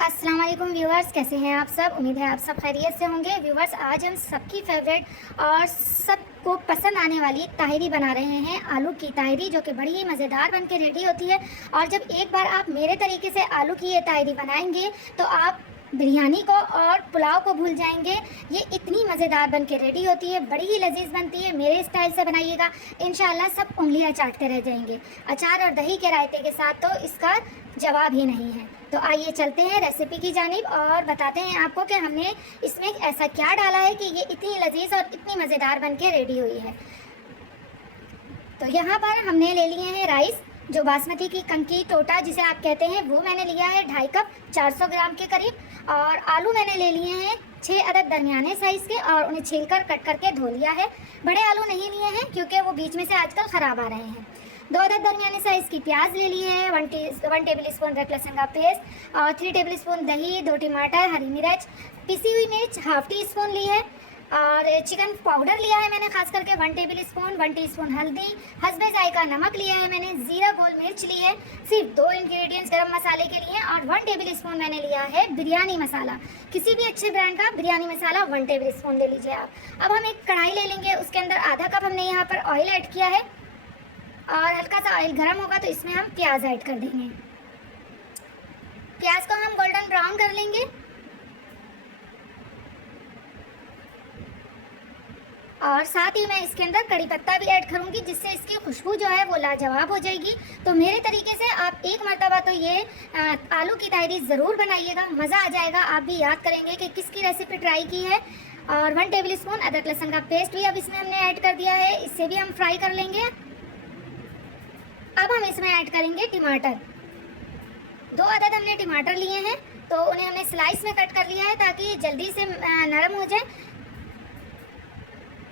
अस्सलाम वालेकुम व्यूवर्स, कैसे हैं आप सब। उम्मीद है आप सब खैरियत से होंगे। व्यूवर्स, आज हम सबकी फेवरेट और सबको पसंद आने वाली ताहिरी बना रहे हैं, आलू की ताहिरी, जो कि बड़ी ही मज़ेदार बन के रेडी होती है। और जब एक बार आप मेरे तरीके से आलू की ये ताहिरी बनाएंगे तो आप बिरयानी को और पुलाव को भूल जाएंगे। ये इतनी मज़ेदार बन के रेडी होती है, बड़ी ही लजीज बनती है। मेरे स्टाइल से बनाइएगा, इंशाल्लाह सब उंगलियां चाटते रह जाएंगे। अचार और दही के रायते के साथ तो इसका जवाब ही नहीं है। तो आइए चलते हैं रेसिपी की जानिब और बताते हैं आपको कि हमने इसमें ऐसा क्या डाला है कि ये इतनी लजीज और इतनी मज़ेदार बन के रेडी हुई है। तो यहाँ पर हमने ले लिए हैं राइस, जो बासमती की कंकी टोटा जिसे आप कहते हैं, वो मैंने लिया है 2.5 कप, 400 ग्राम के करीब। और आलू मैंने ले लिए हैं 6 अदद दरमियाने साइज़ के, और उन्हें छीलकर कट करके धो लिया है। बड़े आलू नहीं लिए हैं क्योंकि वो बीच में से आजकल ख़राब आ रहे हैं। 2 अदद दरमियाने साइज़ की प्याज ले ली है, 1 टेबल स्पून अदरक लहसुन का पेस्ट, और 3 टेबल स्पून दही, 2 टमाटर, हरी मिर्च, पिसी हुई मिर्च ½ टी स्पून ली है, और चिकन पाउडर लिया है मैंने खास करके 1 टेबल स्पून, 1 टीस्पून हल्दी, हस्बे जायका नमक लिया है मैंने, ज़ीरा गोल मिर्च ली है, सिर्फ 2 इंग्रेडिएंट्स गरम मसाले के लिए, और 1 टेबल स्पून मैंने लिया है बिरयानी मसाला। किसी भी अच्छे ब्रांड का बिरयानी मसाला 1 टेबल स्पून ले लीजिए आप। अब हम एक कढ़ाई ले लेंगे, उसके अंदर आधा कप हमने यहाँ पर ऑयल ऐड किया है, और हल्का सा ऑयल गर्म होगा तो इसमें हम प्याज ऐड कर देंगे। प्याज को हम गोल्डन ब्राउन कर लेंगे, और साथ ही मैं इसके अंदर कड़ी पत्ता भी ऐड करूंगी, जिससे इसकी खुशबू जो है वो लाजवाब हो जाएगी। तो मेरे तरीके से आप एक मरतबा तो ये आलू की ताहिरी ज़रूर बनाइएगा, मज़ा आ जाएगा। आप भी याद करेंगे कि किसकी रेसिपी ट्राई की है। और 1 टेबल स्पून अदरक लहसुन का पेस्ट भी अब इसमें हमने ऐड कर दिया है, इससे भी हम फ्राई कर लेंगे। अब हम इसमें ऐड करेंगे टमाटर। 2 अदद हमने टमाटर लिए हैं, तो उन्हें हमने स्लाइस में कट कर लिया है ताकि जल्दी से नरम हो जाए।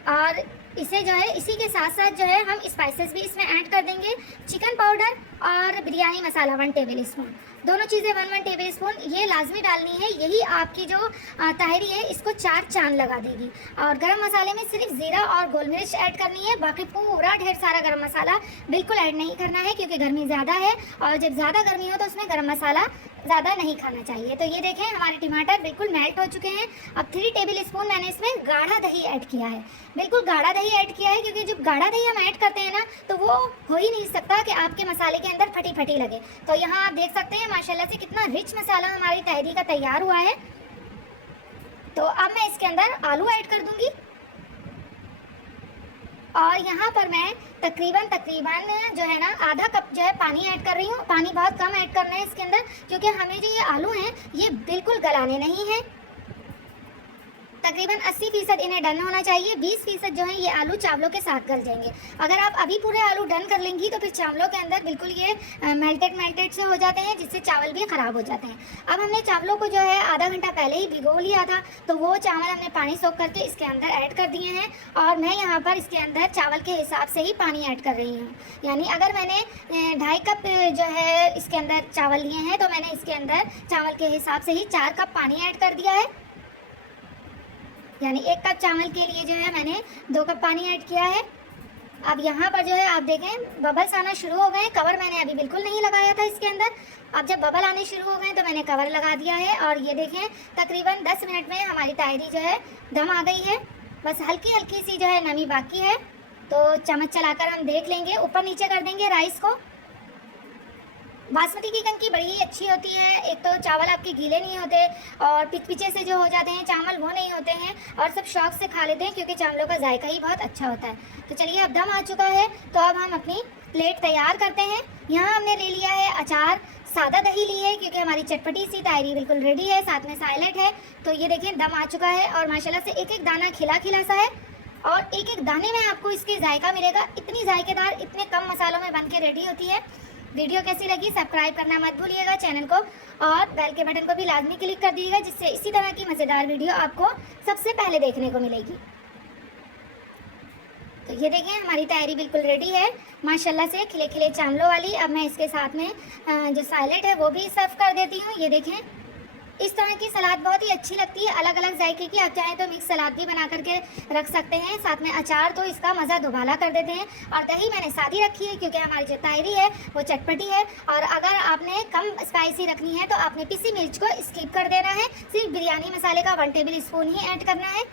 और इसे जो है इसी के साथ साथ जो है हम स्पाइसेस भी इसमें ऐड कर देंगे। चिकन पाउडर और बिरयानी मसाला 1 टेबल स्पून, दोनों चीज़ें 1 टेबल स्पून ये लाजमी डालनी है। यही आपकी जो ताहिरी है इसको 4 चांद लगा देगी। और गरम मसाले में सिर्फ ज़ीरा और गोल मिर्च ऐड करनी है, बाकी पूरा ढेर सारा गरम मसाला बिल्कुल ऐड नहीं करना है, क्योंकि गर्मी ज़्यादा है और जब ज़्यादा गर्मी हो तो उसमें गरम मसाला ज़्यादा नहीं खाना चाहिए। तो ये देखें हमारे टमाटर बिल्कुल मेल्ट हो चुके हैं। अब 3 टेबल स्पून मैंने इसमें गाढ़ा दही ऐड किया है, बिल्कुल गाढ़ा दही ऐड किया है, क्योंकि जब गाढ़ा दही हम ऐड करते हैं ना तो वो हो ही नहीं सकता कि आपके मसाले के अंदर फटी फटी लगे। तो यहाँ आप देख सकते हैं माशाल्लाह से कितना रिच मसाला हमारी ताहिरी का तैयार हुआ है। तो अब मैं इसके अंदर आलू ऐड कर दूंगी, और यहाँ पर मैं तकरीबन जो है ना आधा कप जो है पानी ऐड कर रही हूँ। पानी बहुत कम ऐड करना है इसके अंदर, क्योंकि हमें जो ये आलू हैं ये बिल्कुल गलाने नहीं हैं। तकरीबन 80% इन्हें डन होना चाहिए, 20% जो है ये आलू चावलों के साथ गल जाएंगे। अगर आप अभी पूरे आलू डन कर लेंगी तो फिर चावलों के अंदर बिल्कुल ये मेल्टेड से हो जाते हैं, जिससे चावल भी ख़राब हो जाते हैं। अब हमने चावलों को जो है आधा घंटा पहले ही भिगो लिया था, तो वो चावल हमने पानी सोख करके इसके अंदर ऐड कर दिए हैं। और मैं यहाँ पर इसके अंदर चावल के हिसाब से ही पानी ऐड कर रही हूँ। यानी अगर मैंने 2.5 कप जो है इसके अंदर चावल लिए हैं, तो मैंने इसके अंदर चावल के हिसाब से ही 4 कप पानी ऐड कर दिया है। यानी 1 कप चावल के लिए जो है मैंने 2 कप पानी ऐड किया है। अब यहाँ पर जो है आप देखें बबल्स आना शुरू हो गए। कवर मैंने अभी बिल्कुल नहीं लगाया था इसके अंदर। अब जब बबल आने शुरू हो गए तो मैंने कवर लगा दिया है, और ये देखें तकरीबन 10 मिनट में हमारी ताहिरी जो है दम आ गई है। बस हल्की हल्की सी जो है नमी बाकी है, तो चम्मच चलाकर हम देख लेंगे। ऊपर नीचे कर देंगे राइस को। बासमती की कंकी बड़ी ही अच्छी होती है, एक तो चावल आपके गीले नहीं होते, और पिचपिचे से जो हो जाते हैं चावल वो नहीं होते हैं, और सब शौक से खा लेते हैं क्योंकि चावलों का जायका ही बहुत अच्छा होता है। तो चलिए अब दम आ चुका है, तो अब हम अपनी प्लेट तैयार करते हैं। यहाँ हमने ले लिया है अचार, सादा दही ली है क्योंकि हमारी चटपटी सी ताहिरी बिल्कुल रेडी है, साथ में साइलेंट है। तो ये देखिए दम आ चुका है, और माशाल्लाह से एक एक दाना खिला खिला सा है, और एक एक दाने में आपको इसके जायका मिलेगा। इतनी जायकेदार इतने कम मसालों में बन के रेडी होती है। वीडियो कैसी लगी सब्सक्राइब करना मत भूलिएगा चैनल को, और बेल के बटन को भी लाजमी क्लिक कर दीजिएगा, जिससे इसी तरह की मज़ेदार वीडियो आपको सबसे पहले देखने को मिलेगी। तो ये देखें हमारी ताहिरी बिल्कुल रेडी है माशाल्लाह से, खिले खिले चावलों वाली। अब मैं इसके साथ में जो साइलेंट है वो भी सर्व कर देती हूँ। ये देखें इस तरह की सलाद बहुत ही अच्छी लगती है, अलग अलग जायके की। आप चाहें तो मिक्स सलाद भी बना करके रख सकते हैं, साथ में अचार तो इसका मज़ा दुबाला कर देते हैं। और दही मैंने सादी रखी है क्योंकि हमारी जो तायरी है वो चटपटी है। और अगर आपने कम स्पाइसी रखनी है तो आपने पिसी मिर्च को स्किप कर देना है, सिर्फ बिरयानी मसाले का 1 टेबल स्पून ही ऐड करना है।